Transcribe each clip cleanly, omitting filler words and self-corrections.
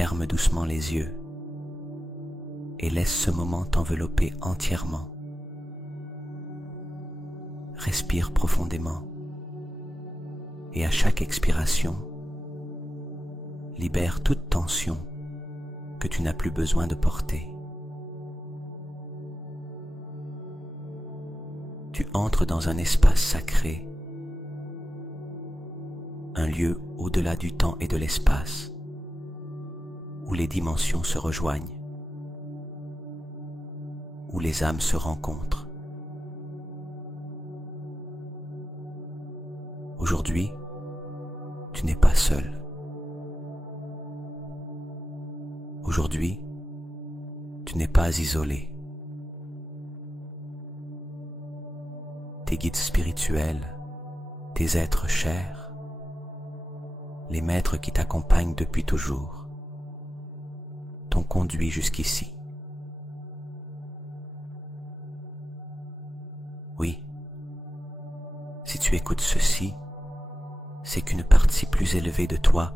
Ferme doucement les yeux et laisse ce moment t'envelopper entièrement. Respire profondément et à chaque expiration, libère toute tension que tu n'as plus besoin de porter. Tu entres dans un espace sacré, un lieu au-delà du temps et de l'espace, où les dimensions se rejoignent, où les âmes se rencontrent. Aujourd'hui, tu n'es pas seul. Aujourd'hui, tu n'es pas isolé. Tes guides spirituels, tes êtres chers, les maîtres qui t'accompagnent depuis toujours, t'ont conduit jusqu'ici. Oui, si tu écoutes ceci, c'est qu'une partie plus élevée de toi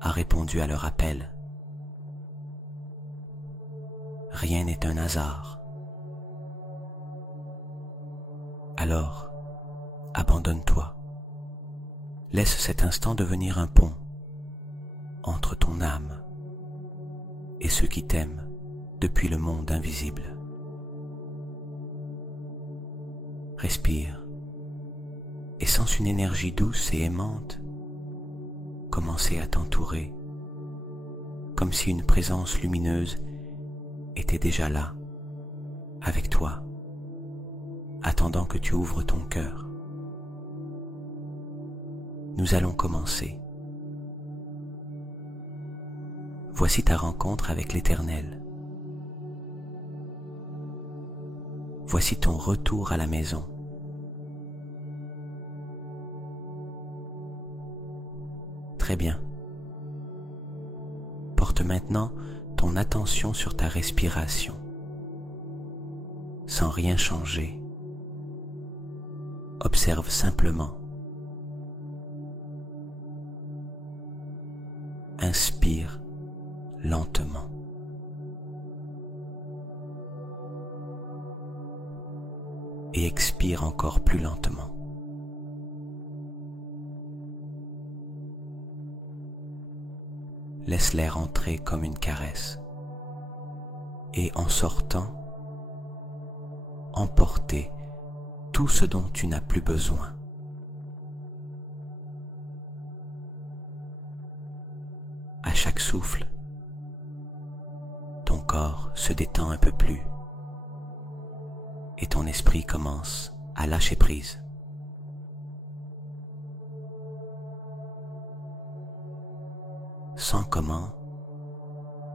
a répondu à leur appel. Rien n'est un hasard. Alors, abandonne-toi. Laisse cet instant devenir un pont entre ton âme et ceux qui t'aiment depuis le monde invisible. Respire et sens une énergie douce et aimante commencer à t'entourer, comme si une présence lumineuse était déjà là, avec toi, attendant que tu ouvres ton cœur. Nous allons commencer. Voici ta rencontre avec l'Éternel. Voici ton retour à la maison. Très bien. Porte maintenant ton attention sur ta respiration, sans rien changer. Observe simplement. Inspire lentement. Et expire encore plus lentement. Laisse l'air entrer comme une caresse. Et en sortant, emporter tout ce dont tu n'as plus besoin. À chaque souffle, ton corps se détend un peu plus et ton esprit commence à lâcher prise. Sens comment,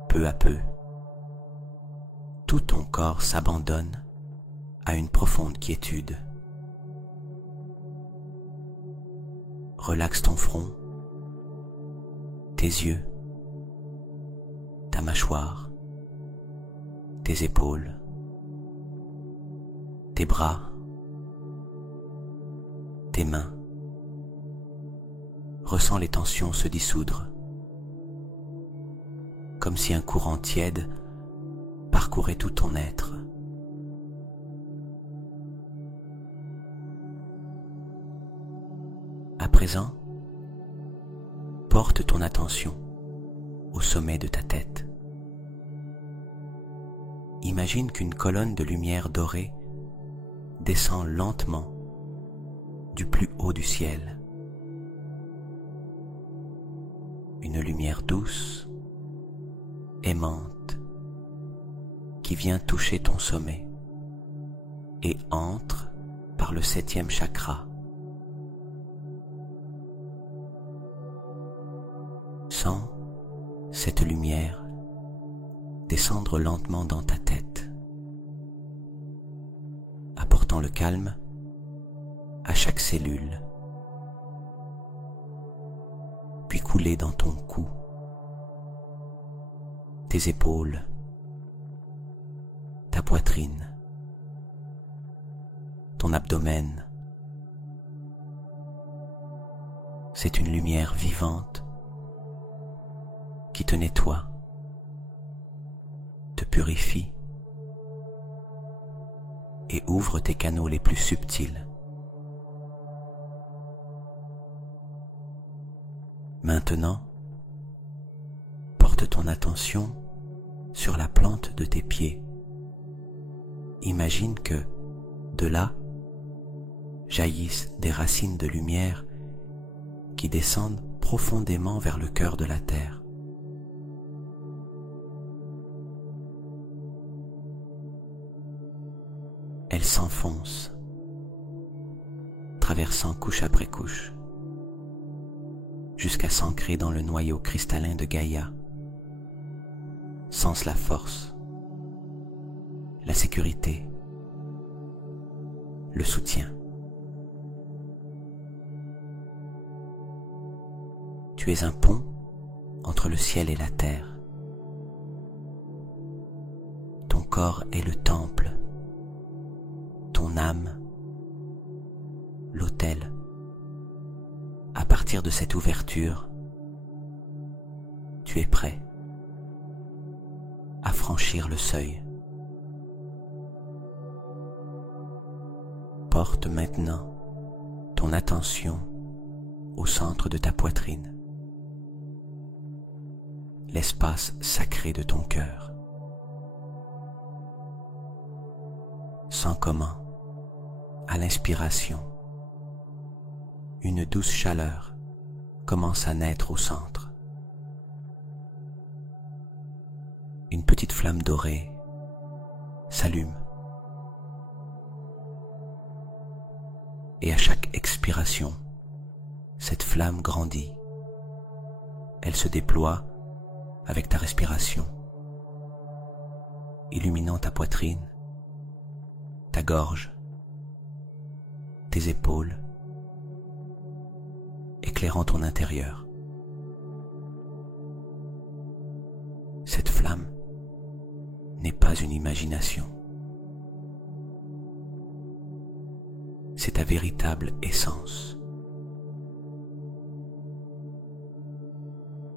peu à peu, tout ton corps s'abandonne à une profonde quiétude. Relaxe ton front, tes yeux, ta mâchoire, tes épaules, tes bras, tes mains. Ressens les tensions se dissoudre, comme si un courant tiède parcourait tout ton être. À présent, porte ton attention au sommet de ta tête. Imagine qu'une colonne de lumière dorée descend lentement du plus haut du ciel. Une lumière douce, aimante, qui vient toucher ton sommet et entre par le 7e chakra. Sens cette lumière descendre lentement dans ta tête, apportant le calme à chaque cellule, puis couler dans ton cou, tes épaules, ta poitrine, ton abdomen. C'est une lumière vivante qui te nettoie te purifie et ouvre tes canaux les plus subtils. Maintenant, porte ton attention sur la plante de tes pieds. Imagine que, de là, jaillissent des racines de lumière qui descendent profondément vers le cœur de la terre. Elles s'enfoncent, traversant couche après couche, jusqu'à s'ancrer dans le noyau cristallin de Gaïa, sens la force, la sécurité, le soutien. Tu es un pont entre le ciel et la terre. Ton corps est le temple, ton âme, l'autel. À partir de cette ouverture, tu es prêt à franchir le seuil. Porte maintenant ton attention au centre de ta poitrine, l'espace sacré de ton cœur. Sens comment, à l'inspiration, une douce chaleur commence à naître au centre. Une petite flamme dorée s'allume. Et à chaque expiration, cette flamme grandit. Elle se déploie avec ta respiration, illuminant ta poitrine, ta gorge, tes épaules, éclairant ton intérieur. Cette flamme n'est pas une imagination. C'est ta véritable essence.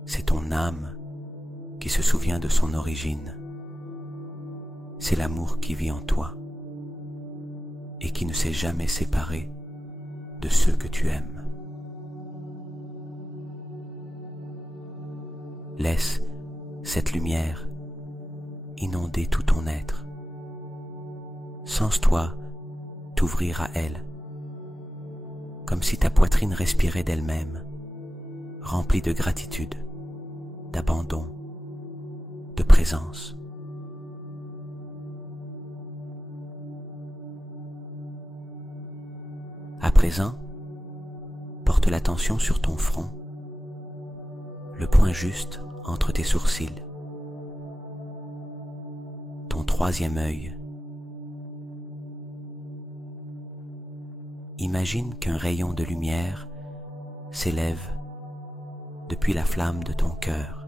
C'est ton âme qui se souvient de son origine. C'est l'amour qui vit en toi et qui ne s'est jamais séparé de ceux que tu aimes. Laisse cette lumière inonder tout ton être. Sans toi, t'ouvrir à elle, comme si ta poitrine respirait d'elle-même, remplie de gratitude, d'abandon, de présence. À présent, porte l'attention sur ton front, le point juste entre tes sourcils, ton troisième œil. Imagine qu'un rayon de lumière s'élève depuis la flamme de ton cœur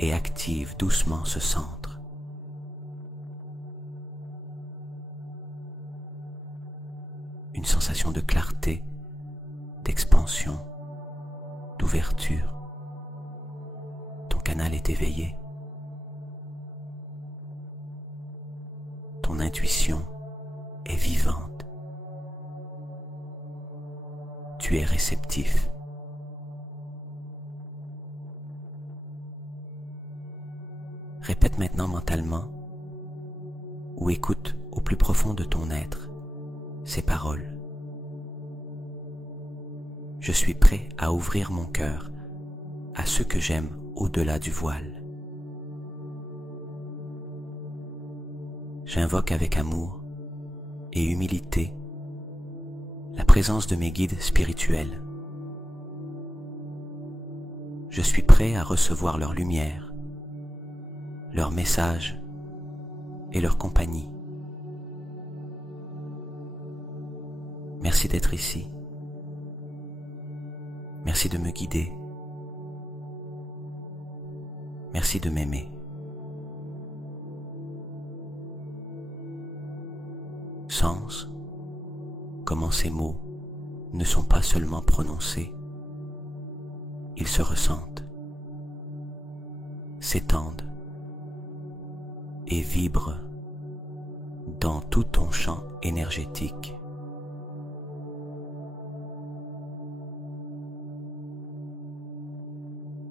et active doucement ce centre. Une sensation de clarté, d'expansion, d'ouverture. Ton canal est éveillé. Ton intuition est vivante. Tu es réceptif. Répète maintenant mentalement ou écoute au plus profond de ton être ces paroles. Je suis prêt à ouvrir mon cœur à ceux que j'aime au-delà du voile. J'invoque avec amour et humilité la présence de mes guides spirituels. Je suis prêt à recevoir leur lumière, leur message et leur compagnie. Merci d'être ici. Merci de me guider. Merci de m'aimer. Sens comment ces mots ne sont pas seulement prononcés, ils se ressentent, s'étendent et vibre dans tout ton champ énergétique.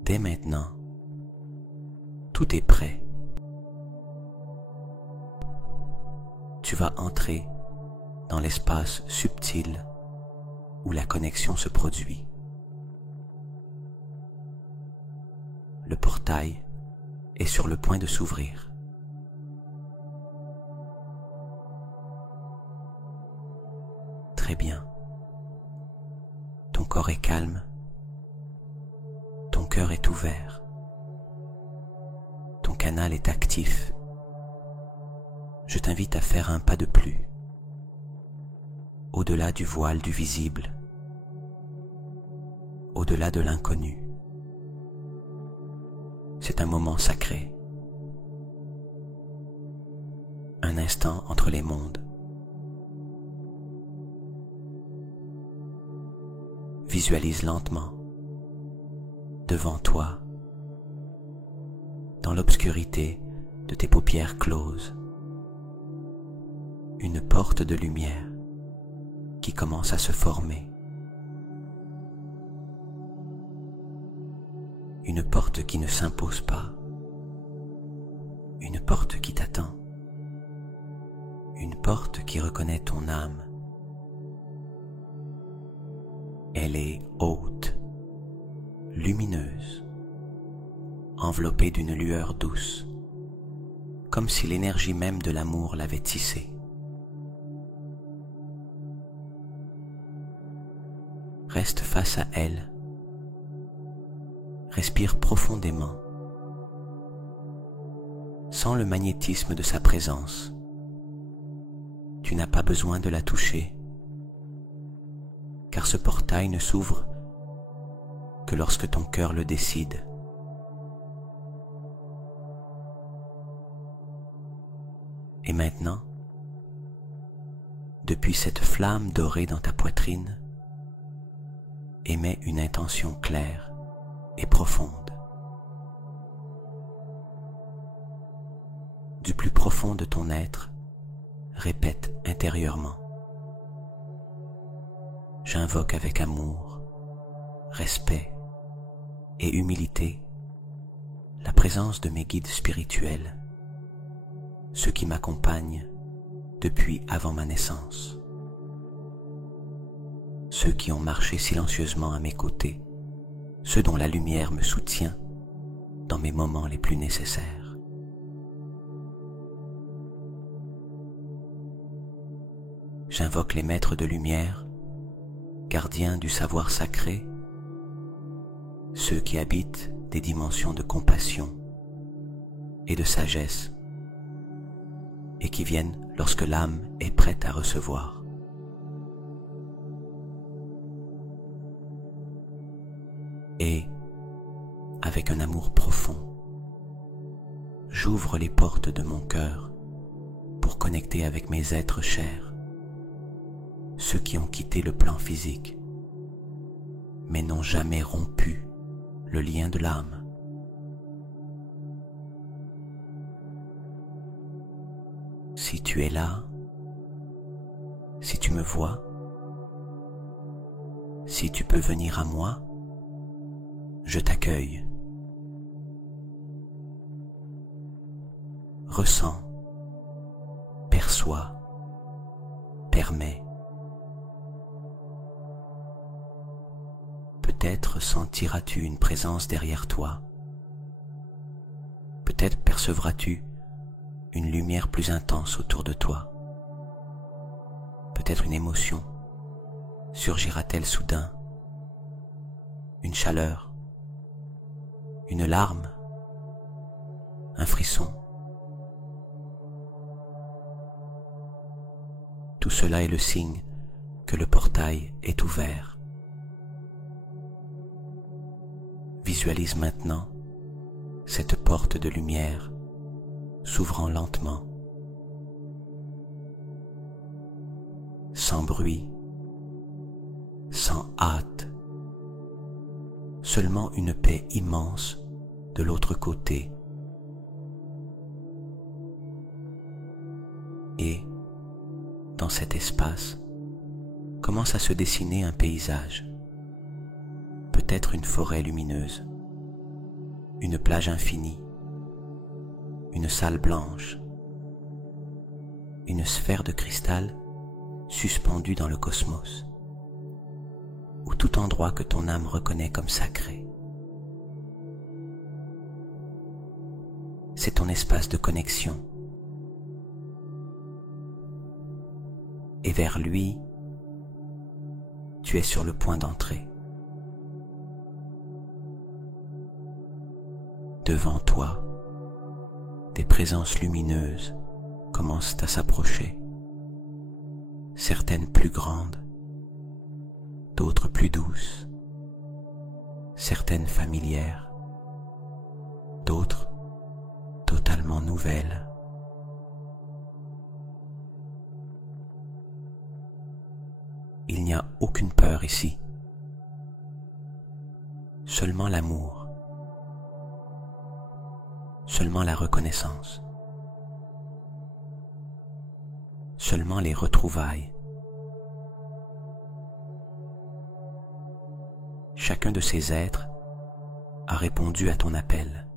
Dès maintenant, tout est prêt. Tu vas entrer dans l'espace subtil où la connexion se produit. Le portail est sur le point de s'ouvrir. Très bien. Ton corps est calme. Ton cœur est ouvert. Ton canal est actif. Je t'invite à faire un pas de plus, au-delà du voile du visible, au-delà de l'inconnu. C'est un moment sacré, un instant entre les mondes. Visualise lentement, devant toi, dans l'obscurité de tes paupières closes, une porte de lumière qui commence à se former. Une porte qui ne s'impose pas. Une porte qui t'attend. Une porte qui reconnaît ton âme. Elle est haute, lumineuse, enveloppée d'une lueur douce, comme si l'énergie même de l'amour l'avait tissée. Reste face à elle. Respire profondément. Sens le magnétisme de sa présence. Tu n'as pas besoin de la toucher, car ce portail ne s'ouvre que lorsque ton cœur le décide. Et maintenant, depuis cette flamme dorée dans ta poitrine, émets une intention claire et profonde. Du plus profond de ton être, répète intérieurement. J'invoque avec amour, respect et humilité la présence de mes guides spirituels, ceux qui m'accompagnent depuis avant ma naissance. Ceux qui ont marché silencieusement à mes côtés, ceux dont la lumière me soutient dans mes moments les plus nécessaires. J'invoque les maîtres de lumière, gardiens du savoir sacré, ceux qui habitent des dimensions de compassion et de sagesse et qui viennent lorsque l'âme est prête à recevoir. Et, avec un amour profond, j'ouvre les portes de mon cœur pour connecter avec mes êtres chers, ceux qui ont quitté le plan physique, mais n'ont jamais rompu le lien de l'âme. Si tu es là, si tu me vois, si tu peux venir à moi, je t'accueille. Ressens, perçois, permets. Peut-être sentiras-tu une présence derrière toi. Peut-être percevras-tu une lumière plus intense autour de toi. Peut-être une émotion surgira-t-elle soudain. Une chaleur, une larme, un frisson. Tout cela est le signe que le portail est ouvert. Visualise maintenant cette porte de lumière s'ouvrant lentement, sans bruit, sans hâte, seulement une paix immense de l'autre côté. Et, dans cet espace, commence à se dessiner un paysage, peut-être une forêt lumineuse, une plage infinie, une salle blanche, une sphère de cristal suspendue dans le cosmos, ou tout endroit que ton âme reconnaît comme sacré. C'est ton espace de connexion. Et vers lui, tu es sur le point d'entrer. Devant toi, des présences lumineuses commencent à s'approcher, certaines plus grandes, d'autres plus douces, certaines familières, d'autres totalement nouvelles. Il n'y a aucune peur ici, seulement l'amour, seulement la reconnaissance, seulement les retrouvailles. Chacun de ces êtres a répondu à ton appel.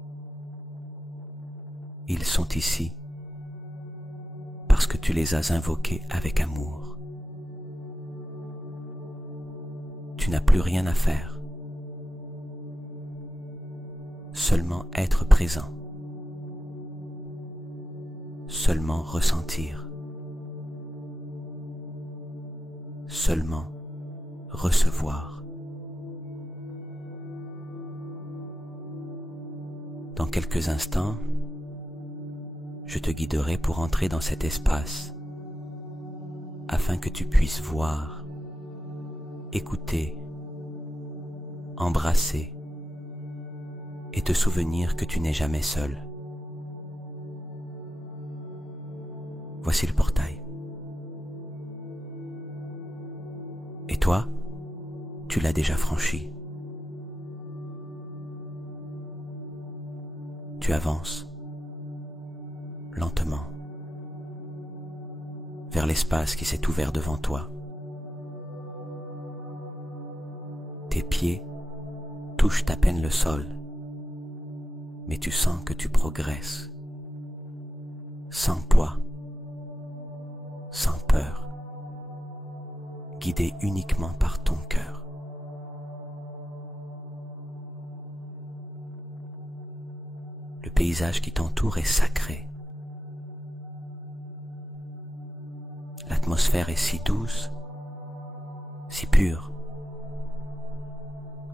Ils sont ici parce que tu les as invoqués avec amour. Tu n'as plus rien à faire, seulement être présent, seulement ressentir, seulement recevoir. Dans quelques instants, je te guiderai pour entrer dans cet espace afin que tu puisses voir, écouter, embrasser et te souvenir que tu n'es jamais seul. Voici le portail. Et toi, tu l'as déjà franchi. Tu avances lentement vers l'espace qui s'est ouvert devant toi. Tes pieds touchent à peine le sol, mais tu sens que tu progresses, sans poids, sans peur, guidé uniquement par ton cœur. Le paysage qui t'entoure est sacré. L'atmosphère est si douce, si pure,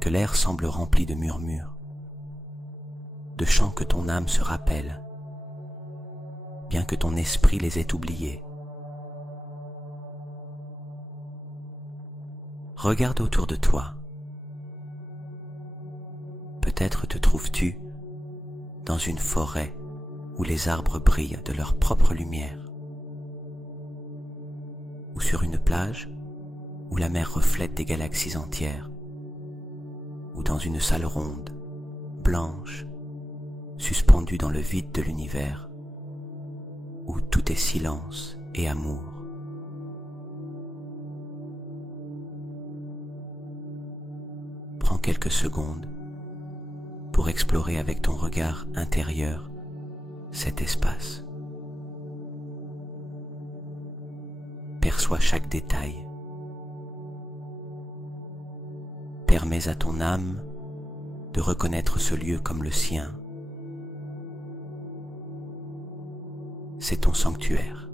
que l'air semble rempli de murmures, de chants que ton âme se rappelle, bien que ton esprit les ait oubliés. Regarde autour de toi. Peut-être te trouves-tu dans une forêt où les arbres brillent de leur propre lumière, ou sur une plage où la mer reflète des galaxies entières, ou dans une salle ronde, blanche, suspendue dans le vide de l'univers, où tout est silence et amour. Prends quelques secondes pour explorer avec ton regard intérieur cet espace. Perçois chaque détail. Permets à ton âme de reconnaître ce lieu comme le sien. C'est ton sanctuaire.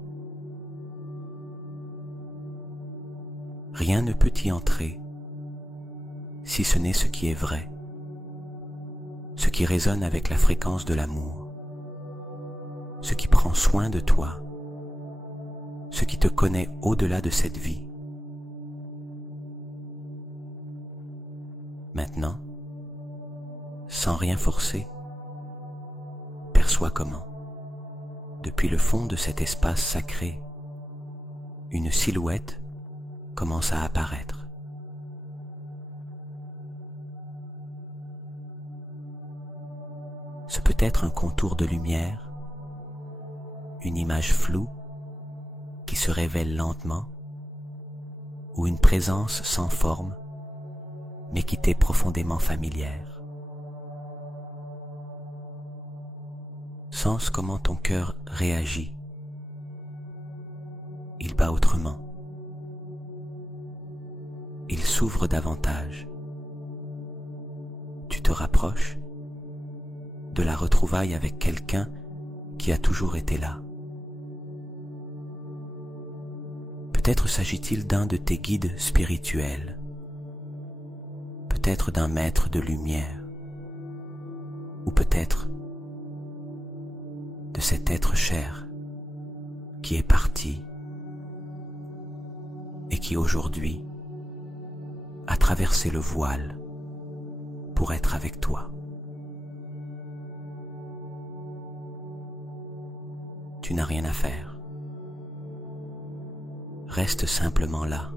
Rien ne peut y entrer si ce n'est ce qui est vrai, ce qui résonne avec la fréquence de l'amour, ce qui prend soin de toi, ce qui te connaît au-delà de cette vie. Maintenant, sans rien forcer, perçois comment, depuis le fond de cet espace sacré, une silhouette commence à apparaître. Ce peut être un contour de lumière, une image floue qui se révèle lentement, ou une présence sans forme, mais qui t'est profondément familière. Sens comment ton cœur réagit. Il bat autrement. Il s'ouvre davantage. Tu te rapproches de la retrouvaille avec quelqu'un qui a toujours été là. Peut-être s'agit-il d'un de tes guides spirituels, peut-être d'un maître de lumière, ou peut-être de cet être cher qui est parti et qui aujourd'hui a traversé le voile pour être avec toi. Tu n'as rien à faire. Reste simplement là.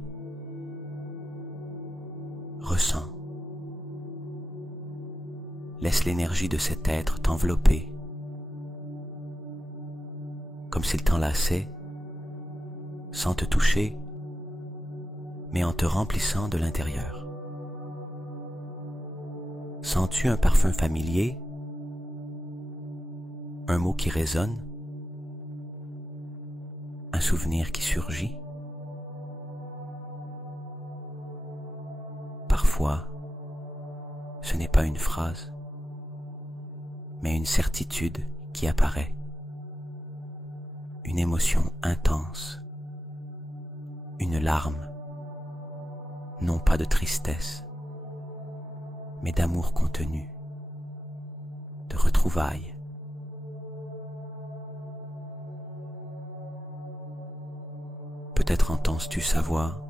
Ressens. Laisse l'énergie de cet être t'envelopper, comme s'il t'enlaçait, sans te toucher, mais en te remplissant de l'intérieur. Sens-tu un parfum familier, un mot qui résonne, un souvenir qui surgit? Parfois, ce n'est pas une phrase, mais une certitude qui apparaît, une émotion intense, une larme, non pas de tristesse, mais d'amour contenu, de retrouvailles. Peut-être entends-tu sa voix,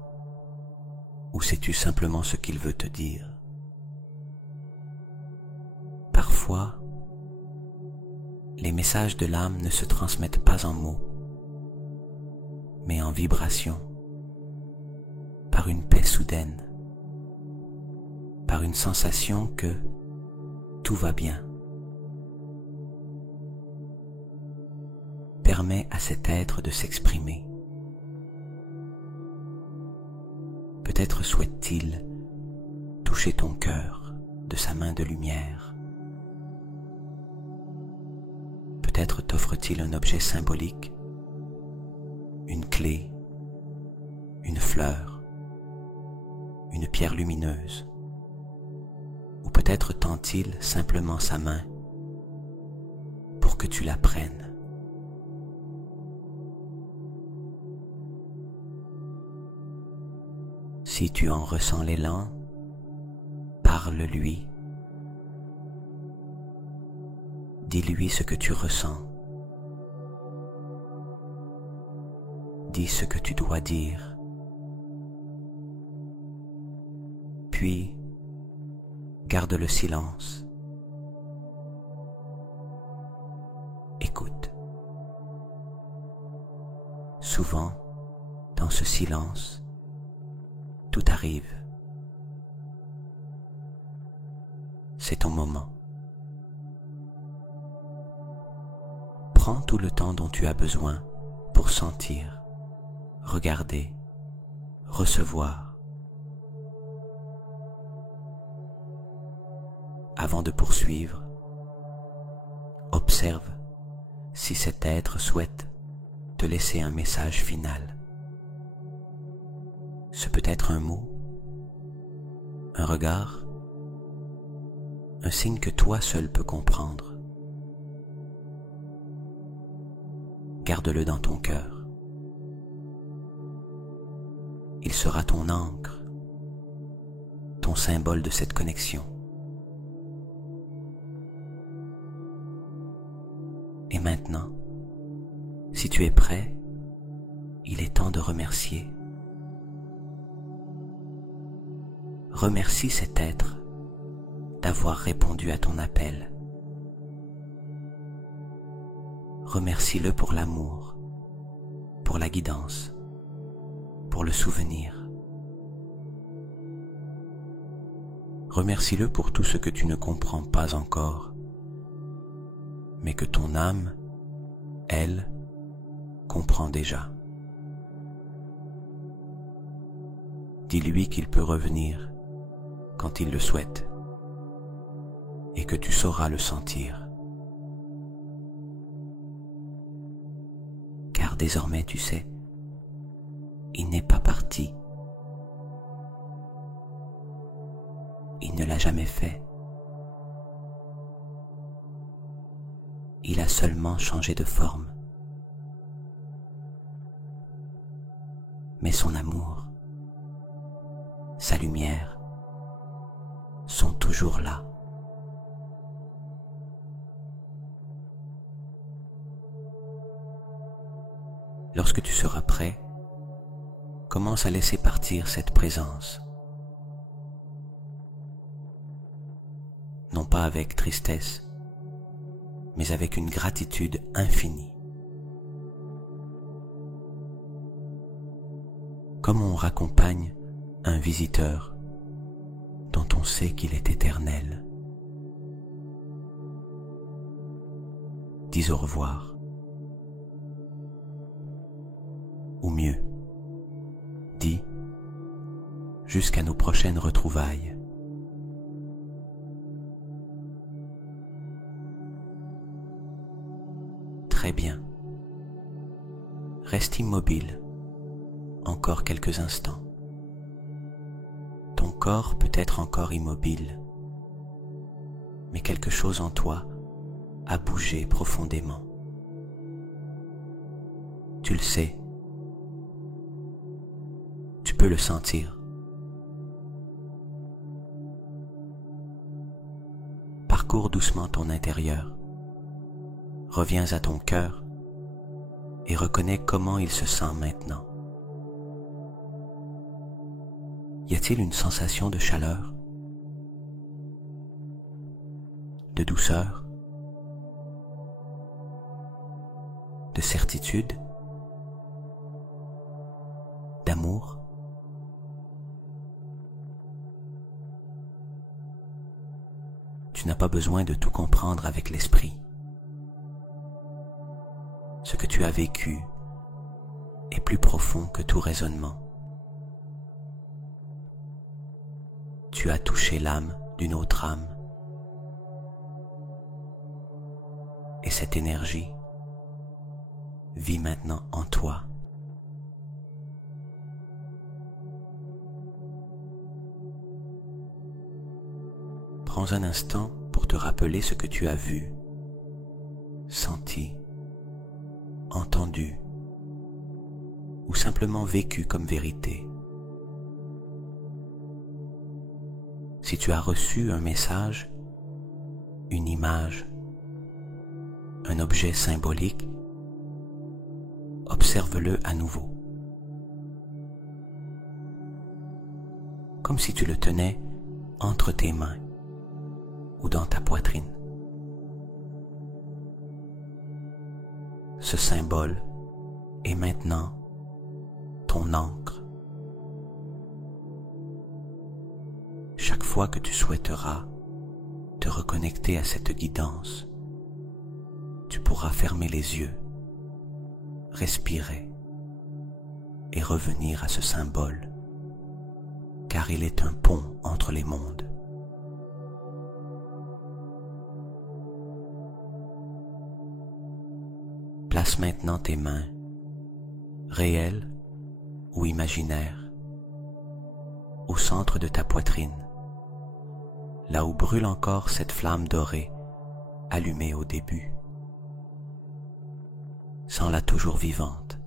ou sais-tu simplement ce qu'il veut te dire? Parfois, les messages de l'âme ne se transmettent pas en mots, mais en vibrations, par une paix soudaine, par une sensation que tout va bien. Permets à cet être de s'exprimer. Peut-être souhaite-t-il toucher ton cœur de sa main de lumière. Peut-être t'offre-t-il un objet symbolique, une clé, une fleur, une pierre lumineuse. Ou peut-être tend-il simplement sa main pour que tu la prennes. Si tu en ressens l'élan, parle-lui. Dis-lui ce que tu ressens. Dis ce que tu dois dire. Puis, garde le silence. Écoute. Souvent, dans ce silence, tout arrive. C'est ton moment. Prends tout le temps dont tu as besoin pour sentir, regarder, recevoir. Avant de poursuivre, observe si cet être souhaite te laisser un message final. Ce peut être un mot, un regard, un signe que toi seul peux comprendre. Garde-le dans ton cœur. Il sera ton ancre, ton symbole de cette connexion. Et maintenant, si tu es prêt, il est temps de remercier. Remercie cet être d'avoir répondu à ton appel. Remercie-le pour l'amour, pour la guidance, pour le souvenir. Remercie-le pour tout ce que tu ne comprends pas encore, mais que ton âme, elle, comprend déjà. dis-lui qu'il peut revenir quand il le souhaite et que tu sauras le sentir. Car désormais, tu sais, il n'est pas parti. Il ne l'a jamais fait. Il a seulement changé de forme. Mais son amour, sa lumière, sont toujours là. Lorsque tu seras prêt, commence à laisser partir cette présence. Non pas avec tristesse, mais avec une gratitude infinie. Comme on raccompagne un visiteur dont on sait qu'il est éternel. Dis au revoir. Ou mieux, dis jusqu'à nos prochaines retrouvailles. Très bien. Reste immobile encore quelques instants. Ton corps peut être encore immobile, mais quelque chose en toi a bougé profondément. Tu le sais. Tu peux le sentir. Parcours doucement ton intérieur. Reviens à ton cœur et reconnais comment il se sent maintenant. Y a-t-il une sensation de chaleur, de douceur, de certitude, d'amour? Tu n'as pas besoin de tout comprendre avec l'esprit. Ce que tu as vécu est plus profond que tout raisonnement. Tu as touché l'âme d'une autre âme. Et cette énergie vit maintenant en toi. Prends un instant pour te rappeler ce que tu as vu, senti, entendu ou simplement vécu comme vérité. Si tu as reçu un message, une image, un objet symbolique, observe-le à nouveau. Comme si tu le tenais entre tes mains ou dans ta poitrine. Ce symbole est maintenant ton encre. Chaque fois que tu souhaiteras te reconnecter à cette guidance, tu pourras fermer les yeux, respirer et revenir à ce symbole, car il est un pont entre les mondes. Place maintenant tes mains, réelles ou imaginaires, au centre de ta poitrine, là où brûle encore cette flamme dorée allumée au début. Sens-la toujours vivante,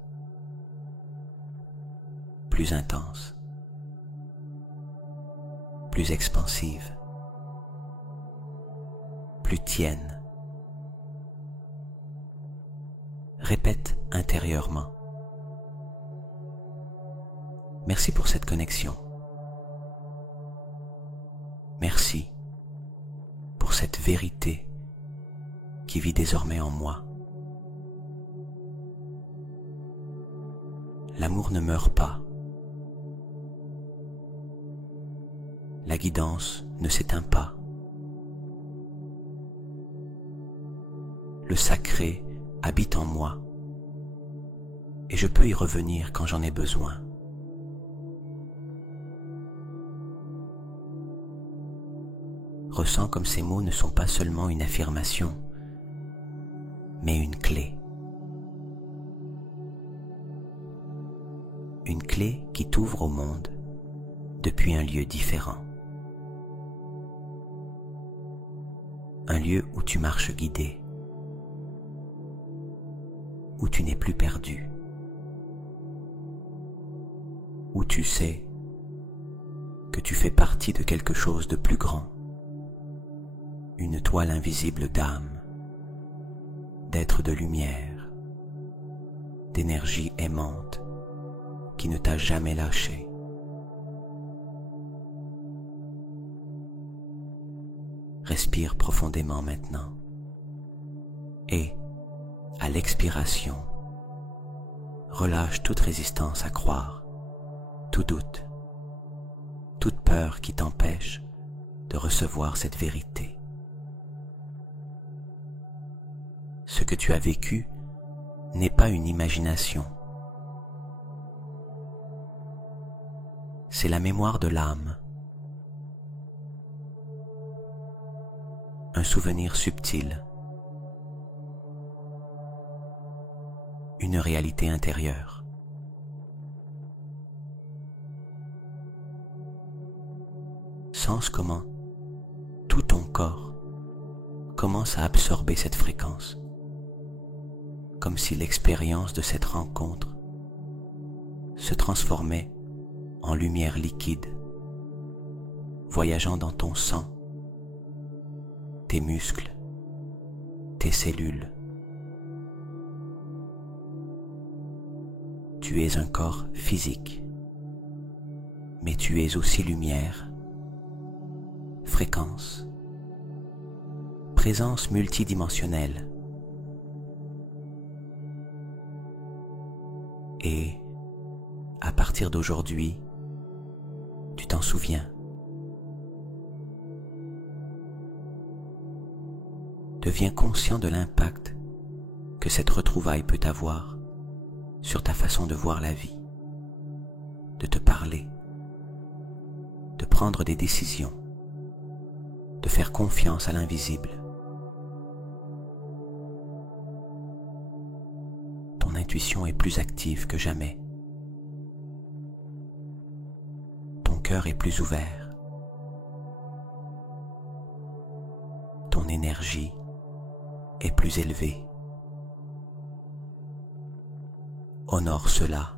plus intense, plus expansive, plus tienne. Répète intérieurement. Merci pour cette connexion. Merci pour cette vérité qui vit désormais en moi. L'amour ne meurt pas. La guidance ne s'éteint pas. Le sacré habite en moi et je peux y revenir quand j'en ai besoin. ressens comme ces mots ne sont pas seulement une affirmation, mais une clé. Une clé qui t'ouvre au monde depuis un lieu différent. Un lieu où tu marches guidé, où tu n'es plus perdu, où tu sais que tu fais partie de quelque chose de plus grand, une toile invisible d'âme, d'être de lumière, d'énergie aimante qui ne t'a jamais lâché. Respire profondément maintenant et, à l'expiration, relâche toute résistance à croire, tout doute, toute peur qui t'empêche de recevoir cette vérité. Ce que tu as vécu n'est pas une imagination. C'est la mémoire de l'âme. Un souvenir subtil. Une réalité intérieure. Sens comment tout ton corps commence à absorber cette fréquence, comme si l'expérience de cette rencontre se transformait en lumière liquide, voyageant dans ton sang, tes muscles, tes cellules. Tu es un corps physique, mais tu es aussi lumière, fréquence, présence multidimensionnelle. Et, à partir d'aujourd'hui, tu t'en souviens. Deviens conscient de l'impact que cette retrouvaille peut avoir sur ta façon de voir la vie, de te parler, de prendre des décisions, de faire confiance à l'invisible. Ton intuition est plus active que jamais. Ton cœur est plus ouvert. Ton énergie est plus élevée. Honore cela.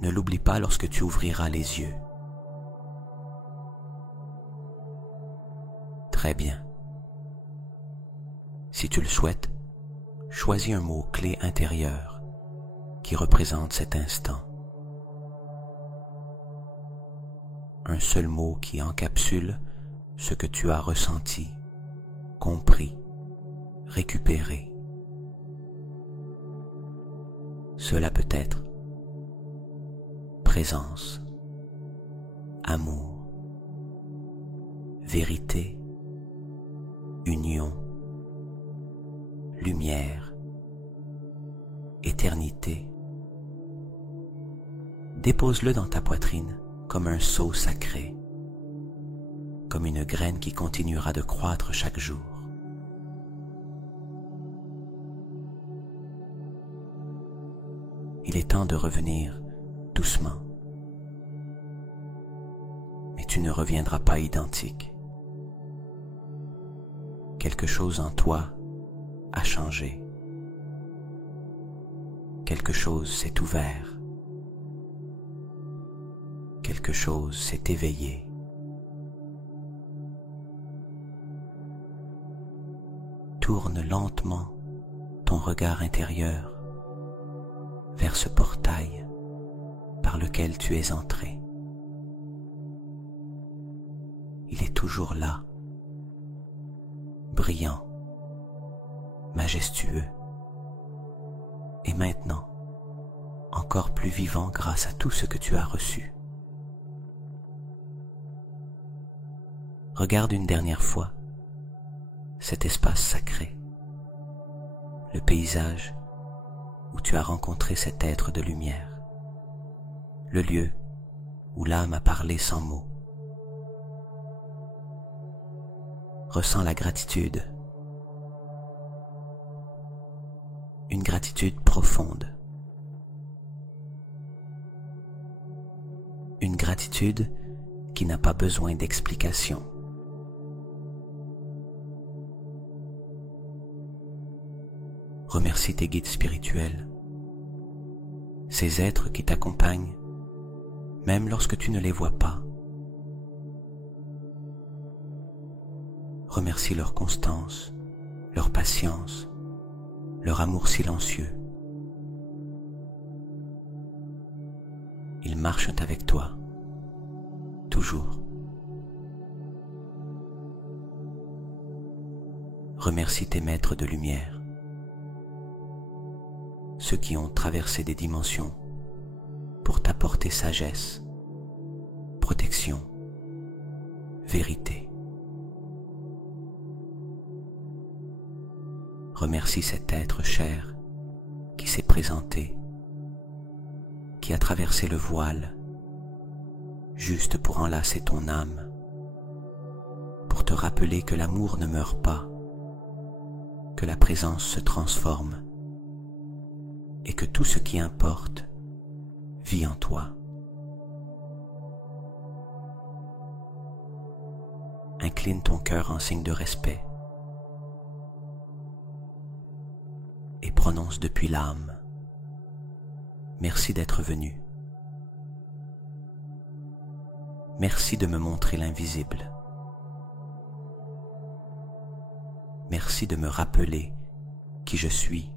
Ne l'oublie pas lorsque tu ouvriras les yeux. Très bien. Si tu le souhaites, choisis un mot-clé intérieur qui représente cet instant. Un seul mot qui encapsule ce que tu as ressenti, compris, récupéré. Cela peut être présence, amour, vérité, union, lumière, éternité. Dépose-le dans ta poitrine comme un sceau sacré, comme une graine qui continuera de croître chaque jour. Il est temps de revenir doucement, mais tu ne reviendras pas identique. Quelque chose en toi a changé. Quelque chose s'est ouvert. Quelque chose s'est éveillé. Tourne lentement ton regard intérieur vers ce portail par lequel tu es entré. Il est toujours là, brillant, majestueux, et maintenant, encore plus vivant grâce à tout ce que tu as reçu. Regarde une dernière fois cet espace sacré, le paysage où tu as rencontré cet être de lumière, le lieu où l'âme a parlé sans mots. Ressens la gratitude, une gratitude profonde, une gratitude qui n'a pas besoin d'explication. Remercie tes guides spirituels, ces êtres qui t'accompagnent, même lorsque tu ne les vois pas. Remercie leur constance, leur patience, leur amour silencieux. Ils marchent avec toi, toujours. Remercie tes maîtres de lumière, ceux qui ont traversé des dimensions pour t'apporter sagesse, protection, vérité. Remercie cet être cher qui s'est présenté, qui a traversé le voile, juste pour enlacer ton âme, pour te rappeler que l'amour ne meurt pas, que la présence se transforme et que tout ce qui importe vit en toi. Incline ton cœur en signe de respect et prononce depuis l'âme: merci d'être venu. Merci de me montrer l'invisible. Merci de me rappeler qui je suis.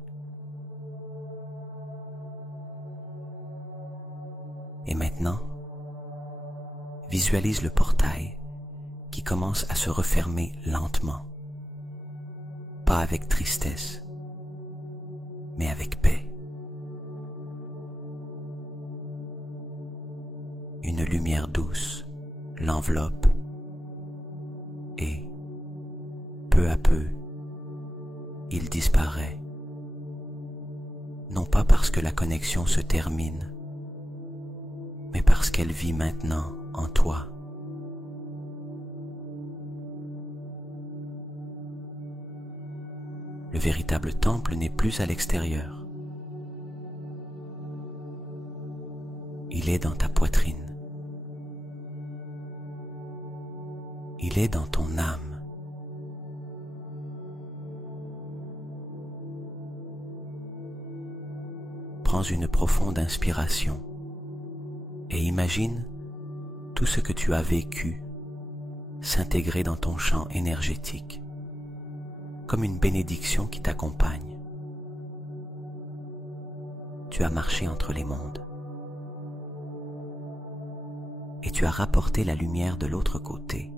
Et maintenant, visualise le portail qui commence à se refermer lentement, pas avec tristesse, mais avec paix. Une lumière douce l'enveloppe et, peu à peu, il disparaît, non pas parce que la connexion se termine, mais parce qu'elle vit maintenant en toi. Le véritable temple n'est plus à l'extérieur. Il est dans ta poitrine. Il est dans ton âme. Prends une profonde inspiration et imagine tout ce que tu as vécu s'intégrer dans ton champ énergétique, comme une bénédiction qui t'accompagne. Tu as marché entre les mondes et tu as rapporté la lumière de l'autre côté.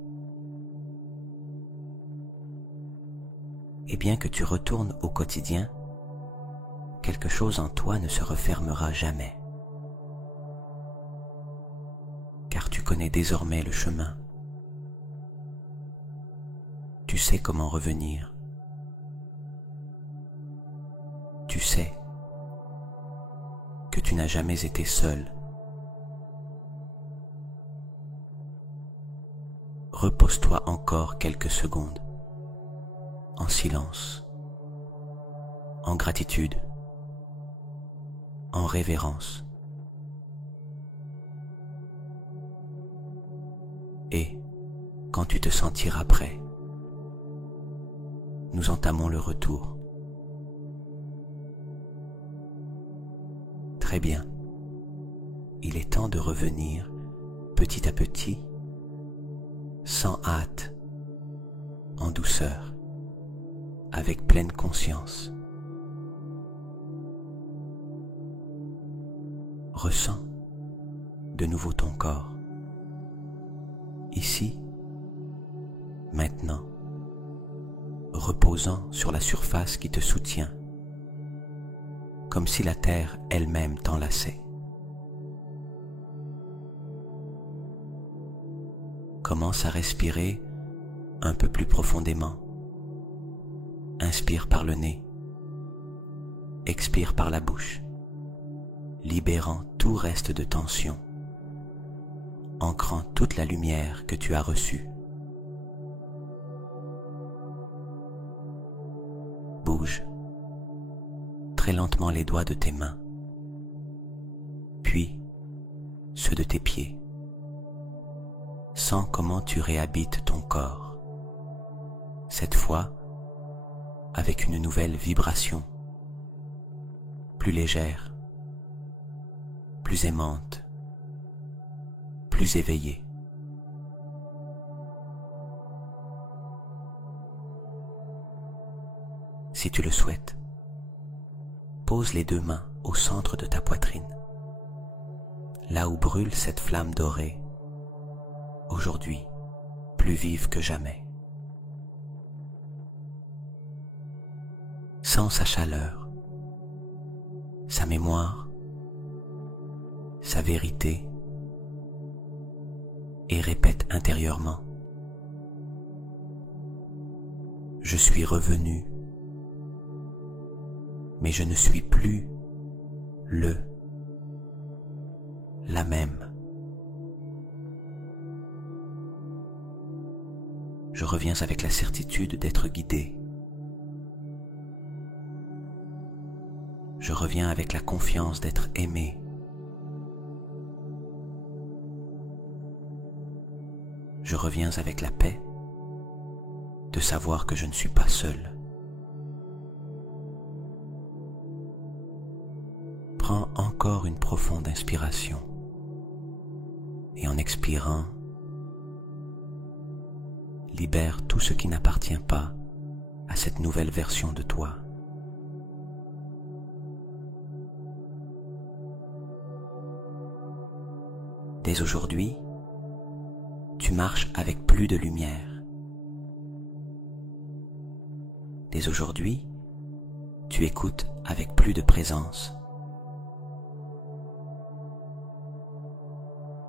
Et bien que tu retournes au quotidien, quelque chose en toi ne se refermera jamais. Car tu connais désormais le chemin. Tu sais comment revenir. Tu sais que tu n'as jamais été seul. Repose-toi encore quelques secondes, en silence, en gratitude, en révérence. Et, quand tu te sentiras prêt, nous entamons le retour. Très bien. Il est temps de revenir petit à petit, sans hâte, en douceur, avec pleine conscience. Ressens de nouveau ton corps, ici, maintenant, reposant sur la surface qui te soutient, comme si la terre elle-même t'enlaçait. Commence à respirer un peu plus profondément. Inspire par le nez, expire par la bouche, libérant tout reste de tension. ancrant toute la lumière que tu as reçue. Bouge très lentement les doigts de tes mains, puis ceux de tes pieds. Sens comment tu réhabites ton corps, cette fois avec une nouvelle vibration, plus légère, plus aimante, plus éveillée. Si tu le souhaites, pose les deux mains au centre de ta poitrine, là où brûle cette flamme dorée, aujourd'hui plus vive que jamais. Sens sa chaleur, sa mémoire, sa vérité, et répète intérieurement: je suis revenu, mais je ne suis plus la même. Je reviens avec la certitude d'être guidé. Je reviens avec la confiance d'être aimé. Je reviens avec la paix de savoir que je ne suis pas seul. Prends encore une profonde inspiration et en expirant, libère tout ce qui n'appartient pas à cette nouvelle version de toi. Dès aujourd'hui, tu marches avec plus de lumière. Dès aujourd'hui, tu écoutes avec plus de présence.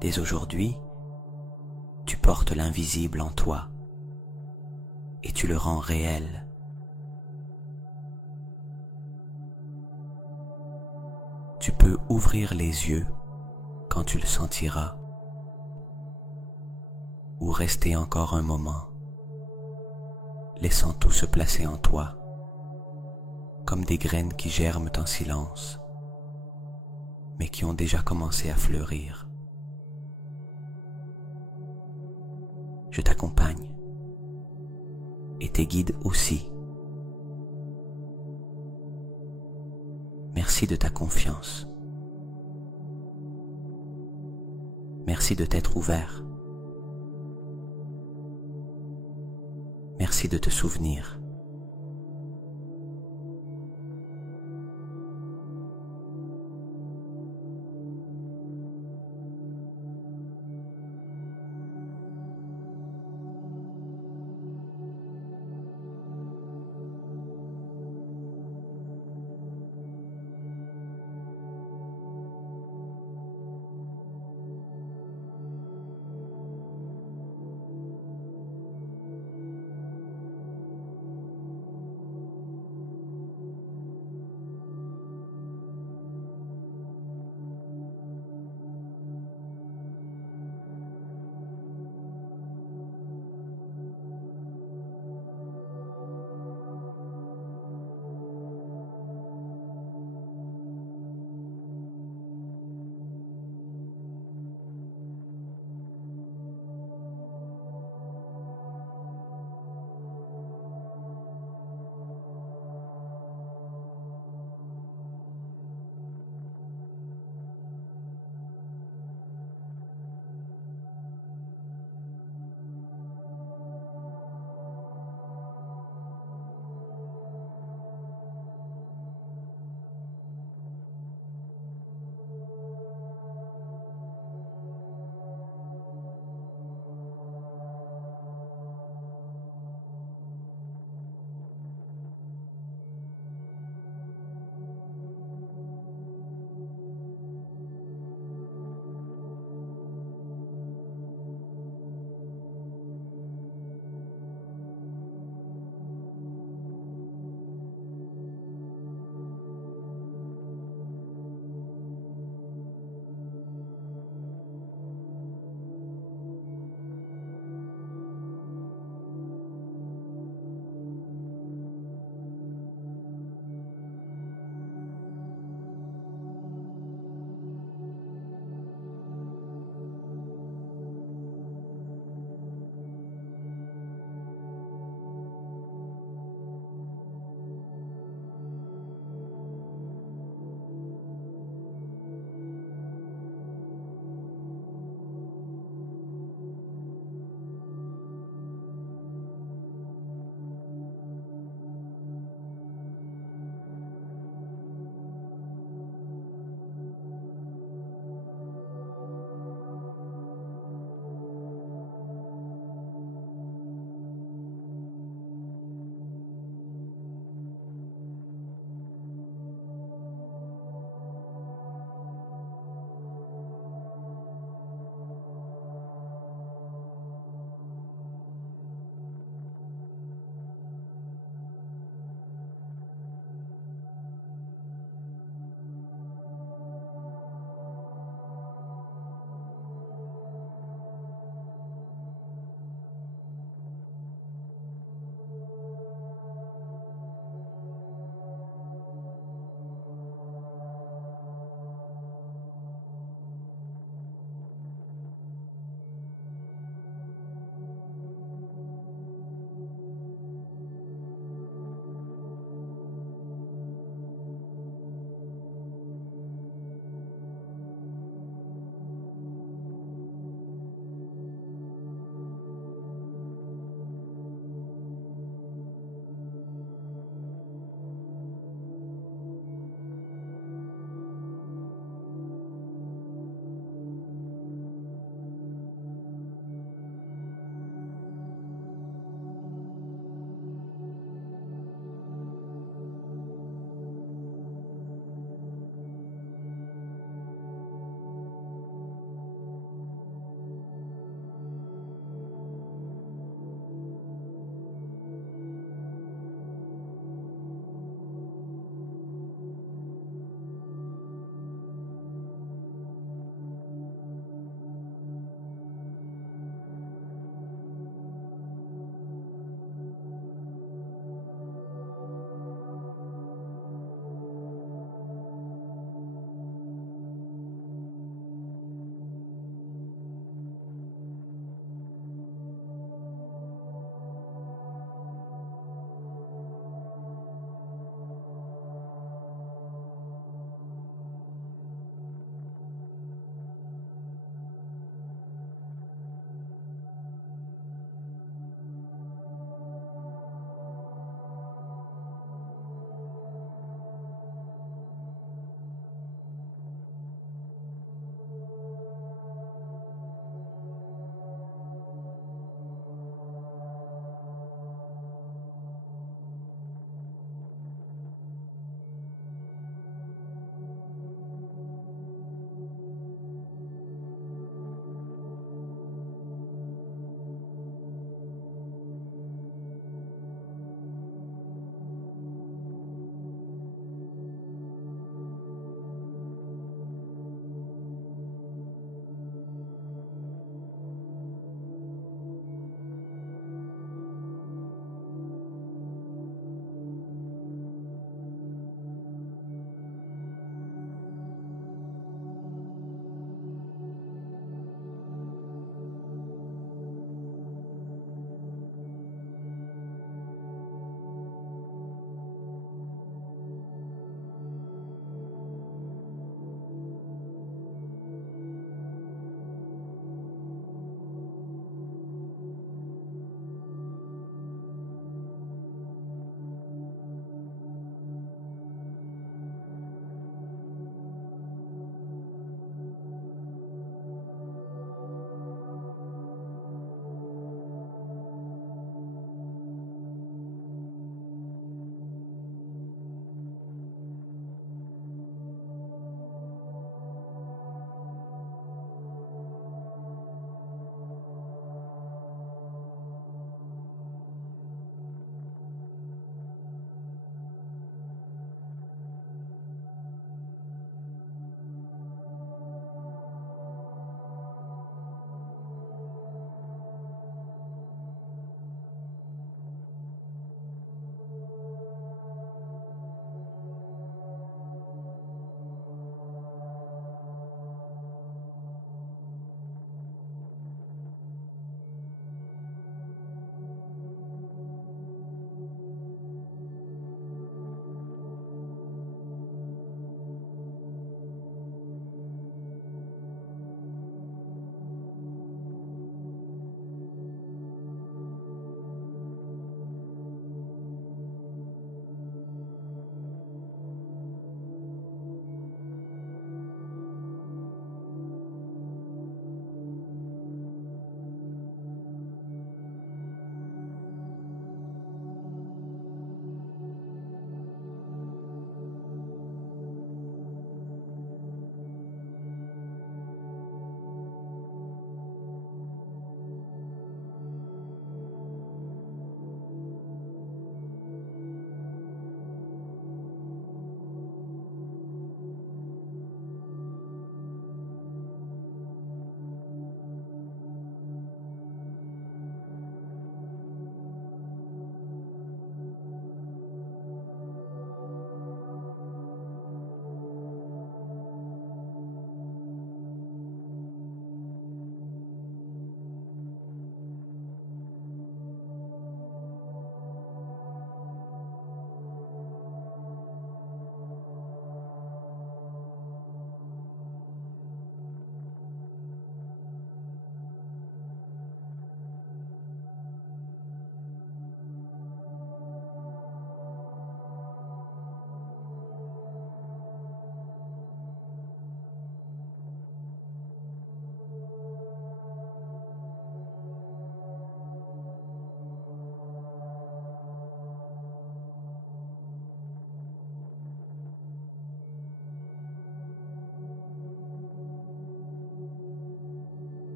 Dès aujourd'hui, tu portes l'invisible en toi et tu le rends réel. Tu peux ouvrir les yeux quand tu le sentiras, ou rester encore un moment, laissant tout se placer en toi, comme des graines qui germent en silence, mais qui ont déjà commencé à fleurir. Je t'accompagne, et tes guides aussi. Merci de ta confiance. Merci de t'être ouvert. Merci de te souvenir